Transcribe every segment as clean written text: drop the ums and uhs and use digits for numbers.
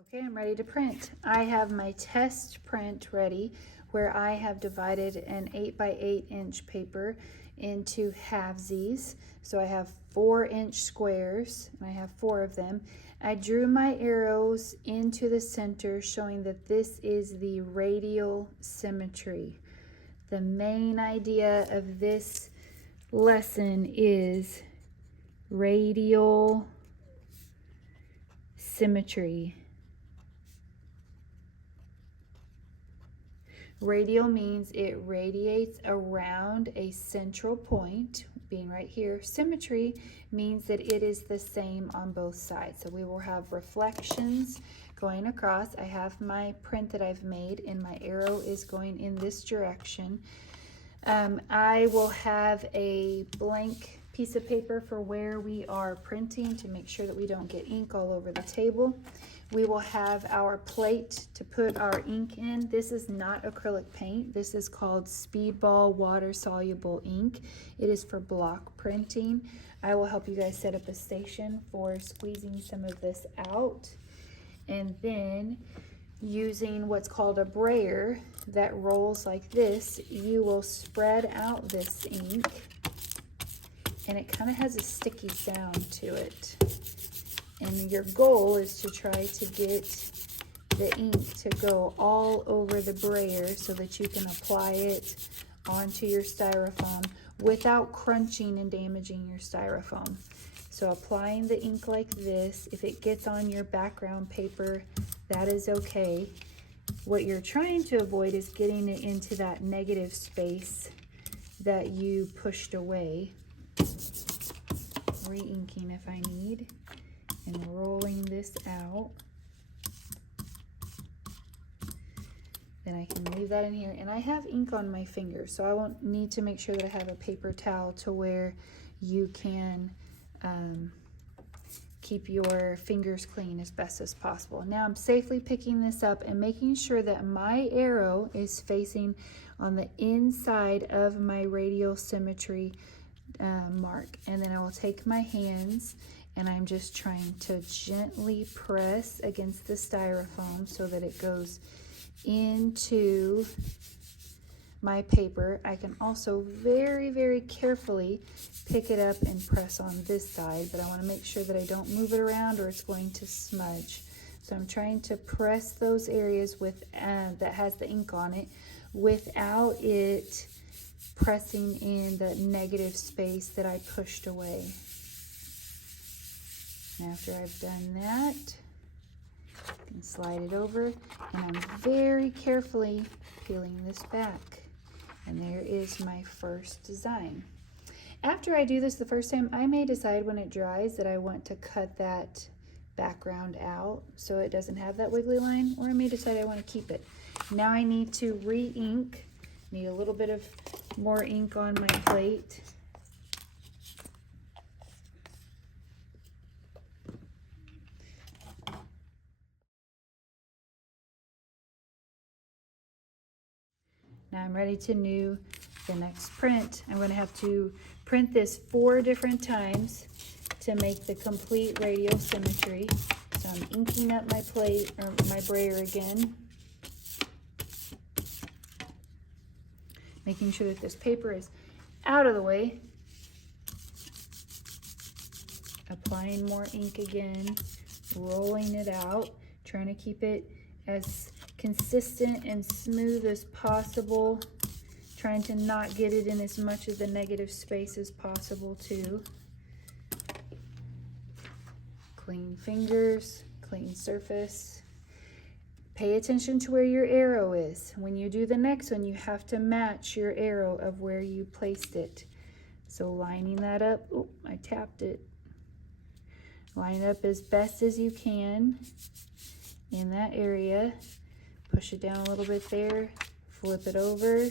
Okay, I'm ready to print. I have my test print ready where I have divided an 8 by 8 inch paper into halvesies. So I have 4-inch squares and I have 4 of them. I drew my arrows into the center showing that this is the radial symmetry. The main idea of this lesson is radial symmetry. Radial means it radiates around a central point, being right here. Symmetry means that it is the same on both sides. So we will have reflections going across. I have my print that I've made and my arrow is going in this direction. I will have a blank piece of paper for where we are printing to make sure that we don't get ink all over the table. We will have our plate to put our ink in. This is not acrylic paint. This is called Speedball water soluble ink. It is for block printing. I will help you guys set up a station for squeezing some of this out. And then using what's called a brayer that rolls like this, you will spread out this ink and it kind of has a sticky sound to it. And your goal is to try to get the ink to go all over the brayer so that you can apply it onto your styrofoam without crunching and damaging your styrofoam. So applying the ink like this, if it gets on your background paper, that is okay. What you're trying to avoid is getting it into that negative space that you pushed away. Re-inking if I need, and rolling this out. Then I can leave that in here, and I have ink on my fingers, so I won't need to make sure that I have a paper towel to where you can keep your fingers clean as best as possible. Now I'm safely picking this up and making sure that my arrow is facing on the inside of my radial symmetry mark. And then I will take my hands and I'm just trying to gently press against the styrofoam so that it goes into my paper. I can also very, very carefully pick it up and press on this side, but I want to make sure that I don't move it around or it's going to smudge. So I'm trying to press those areas with that has the ink on it without it pressing in the negative space that I pushed away. And after I've done that, I can slide it over, and I'm very carefully peeling this back. And there is my first design. After I do this the first time, I may decide when it dries that I want to cut that background out so it doesn't have that wiggly line, or I may decide I want to keep it. Now I need to re-ink. Need a little bit of more ink on my plate. Now I'm ready to do the next print. I'm going to have to print this 4 different times to make the complete radial symmetry. So I'm inking up my plate, or my brayer again. Making sure that this paper is out of the way. Applying more ink again, rolling it out, trying to keep it as consistent and smooth as possible, trying to not get it in as much of the negative space as possible too. Clean fingers, clean surface. Pay attention to where your arrow is. When you do the next one, you have to match your arrow of where you placed it. So lining that up, oh, I tapped it. Line it up as best as you can in that area. Push it down a little bit there, flip it over,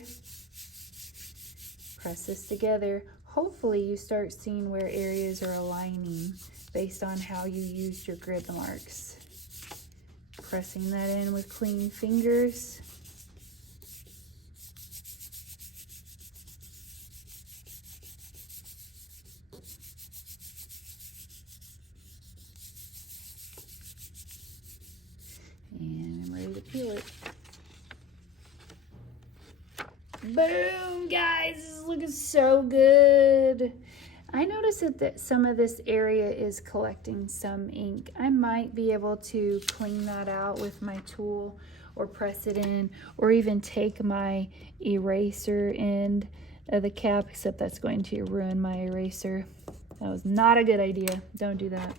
press this together. Hopefully you start seeing where areas are aligning based on how you used your grid marks. Pressing that in with clean fingers. peel it. Boom, guys, this is looking so good. I noticed that some of this area is collecting some ink. I might be able to clean that out with my tool or press it in, or even take my eraser end of the cap, except that's going to ruin my eraser. That was not a good idea. Don't do that.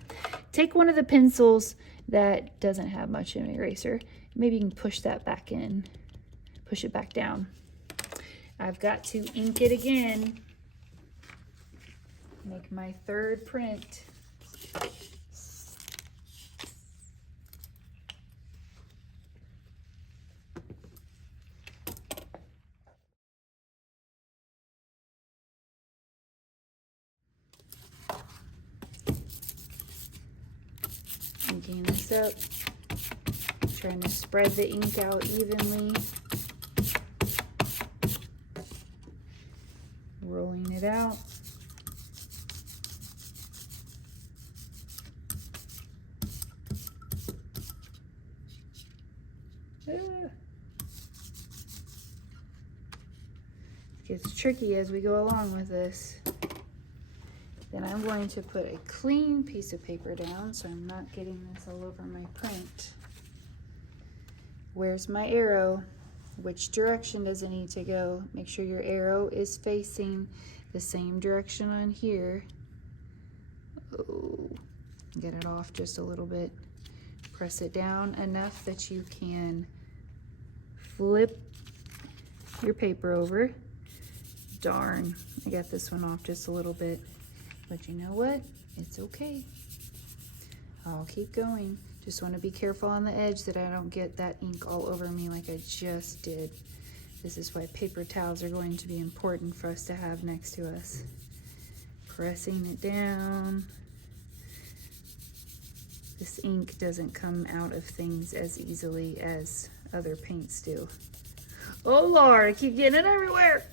Take one of the pencils that doesn't have much of an eraser. Maybe you can push that back in, push it back down. I've got to ink it again. Make my third print. Inking this up, trying to spread the ink out evenly, rolling it out. It gets tricky as we go along with this. Then I'm going to put a clean piece of paper down so I'm not getting this all over my print. Where's my arrow? Which direction does it need to go? Make sure your arrow is facing the same direction on here. Oh, get it off just a little bit. Press it down enough that you can flip your paper over. Darn, I got this one off just a little bit. But you know what? It's okay. I'll keep going. Just want to be careful on the edge that I don't get that ink all over me like I just did. This is why paper towels are going to be important for us to have next to us. Pressing it down. This ink doesn't come out of things as easily as other paints do. Oh Lord, I keep getting it everywhere.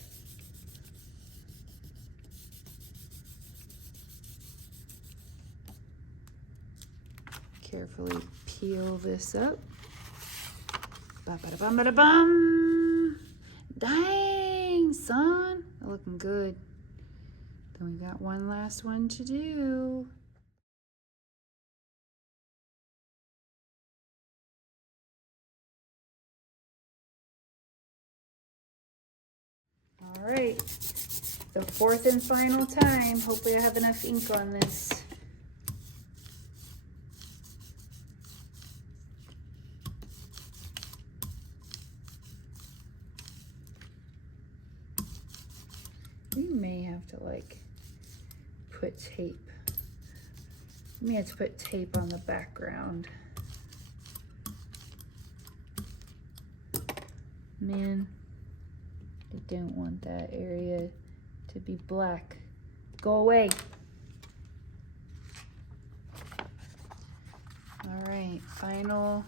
Carefully peel this up. Ba-ba-da-bum, ba-da-bum. Dang, son. They're looking good. Then we got one last one to do. All right, the fourth and final time. Hopefully I have enough ink on this. We may have to like put tape. We may have to put tape on the background. Man, I don't want that area to be black. Go away. All right, final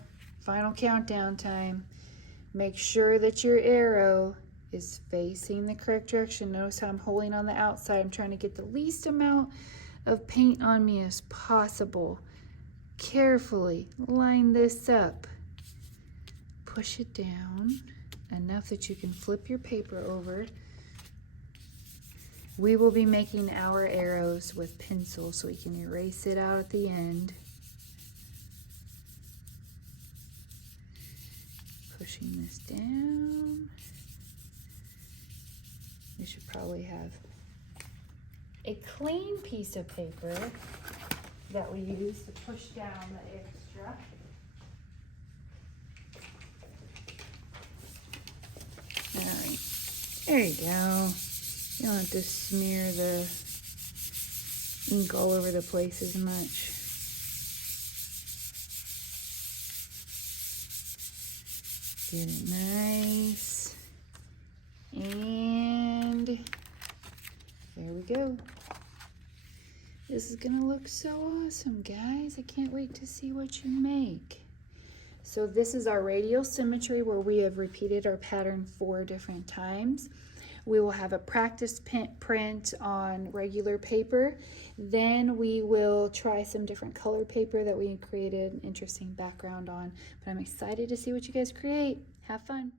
countdown time. Make sure that your arrow is facing the correct direction. Notice how I'm holding on the outside. I'm trying to get the least amount of paint on me as possible. Carefully line this up. Push it down enough that you can flip your paper over. We will be making our arrows with pencil so we can erase it out at the end. Pushing this down. We should probably have a clean piece of paper that we use to push down the extra. All right, there you go. You don't have to smear the ink all over the place as much. Get it nice. And there we go. This is gonna look so awesome, guys. I can't wait to see what you make. So this is our radial symmetry where we have repeated our pattern 4 different times. We will have a practice print on regular paper. Then we will try some different colored paper that we created an interesting background on. But I'm excited to see what you guys create. Have fun.